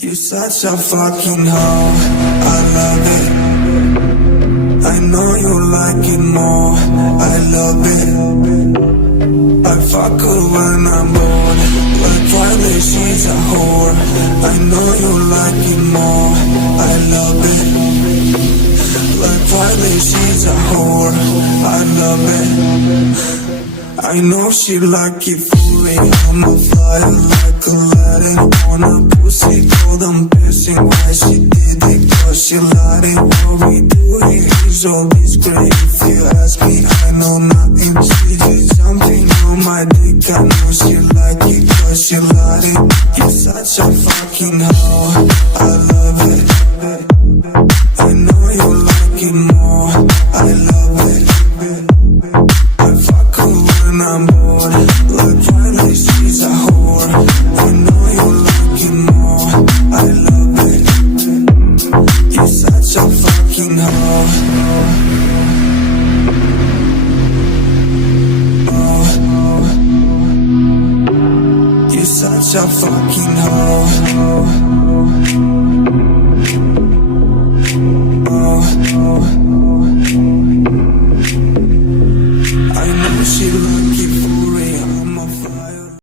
You such a fucking hoe, I love it. I know you like it more, I love it. I fuck her when I'm bored, like Riley, she's a whore. I know you like it more, I love it. Like Riley, she's a whore, I love it. I know she like it fully. I'm a fire like Aladdin on a pussy, cold I'm piercing. Why she did it? Cause she lied it. What we do it is always great. If you ask me, I know nothing. She did something on my dick. I know she like it cause she lied it. You're such a fucking hoe, I love it. I know you like it more, I love it. I fuck her when I'm bored, like Riley, she's a whore. I know you like it more, I love it. You're such a fucking hoe. You're such a fucking hoe.